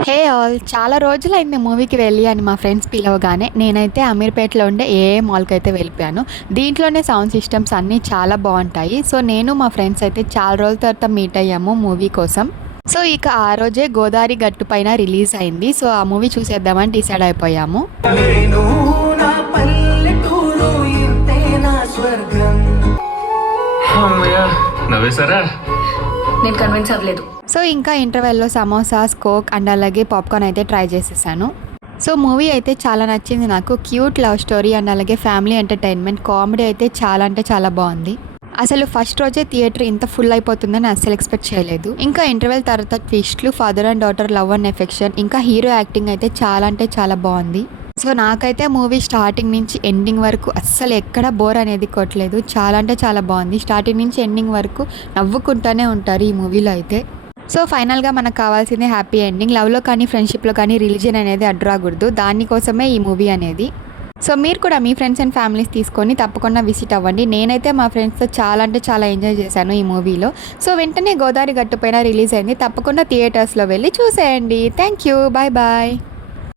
Hey all చాలా రోజులైంది మూవీకి వెళ్ళి అని మా ఫ్రెండ్స్ పిలవగానే నేనైతే అమీర్పేటలో ఉండే మాల్కి అయితే వెళ్ళిపోయాను. దీంట్లోనే సౌండ్ సిస్టమ్స్ అన్నీ చాలా బాగుంటాయి. సో నేను మా ఫ్రెండ్స్ అయితే చాలా రోజుల తర్వాత మీట్ అయ్యాము మూవీ కోసం. సో ఇక ఆ రోజే గోదావరి గట్టు పైన రిలీజ్ అయింది. సో ఆ మూవీ చూసేద్దామని డిసైడ్ అయిపోయాము. నేను కన్విన్స్ అవ్వలేదు. సో ఇంకా ఇంటర్వెల్లో సమోసాస్, కోక్ అండ్ అలాగే పాప్కార్న్ అయితే ట్రై చేసేసాను. సో మూవీ అయితే చాలా నచ్చింది నాకు. క్యూట్ లవ్ స్టోరీ అండ్ అలాగే ఫ్యామిలీ ఎంటర్టైన్మెంట్, కామెడీ అయితే చాలా అంటే చాలా బాగుంది. అసలు ఫస్ట్ రోజే థియేటర్ ఇంత ఫుల్ అయిపోతుందని అస్సలు ఎక్స్పెక్ట్ చేయలేదు. ఇంకా ఇంటర్వెల్ తర్వాత ట్విస్ట్లు, father and daughter love and affection, ఇంకా హీరో యాక్టింగ్ అయితే చాలా అంటే చాలా బాగుంది. సో నాకైతే మూవీ స్టార్టింగ్ నుంచి ఎండింగ్ వరకు అస్సలు ఎక్కడ బోర్ అనేది కొట్టలేదు. చాలా అంటే చాలా బాగుంది. స్టార్టింగ్ నుంచి ఎండింగ్ వరకు నవ్వుకుంటూనే ఉంటారు ఈ మూవీలో అయితే. సో ఫైనల్గా మనకు కావాల్సింది హ్యాపీ ఎండింగ్. లవ్లో కానీ ఫ్రెండ్షిప్లో కానీ రిలీజియన్ అనేది అడ్డు రాకూడదు. దానికోసమే ఈ మూవీ అనేది. సో మీరు కూడా మీ ఫ్రెండ్స్ అండ్ ఫ్యామిలీస్ తీసుకొని తప్పకుండా విజిట్ అవ్వండి. నేనైతే మా ఫ్రెండ్స్తో చాలా అంటే చాలా ఎంజాయ్ చేశాను ఈ మూవీలో. సో వెంటనే గోదావరి గట్టు పైన రిలీజ్ అయింది. తప్పకుండా థియేటర్స్లో వెళ్ళి చూసేయండి. Thank you. Bye bye.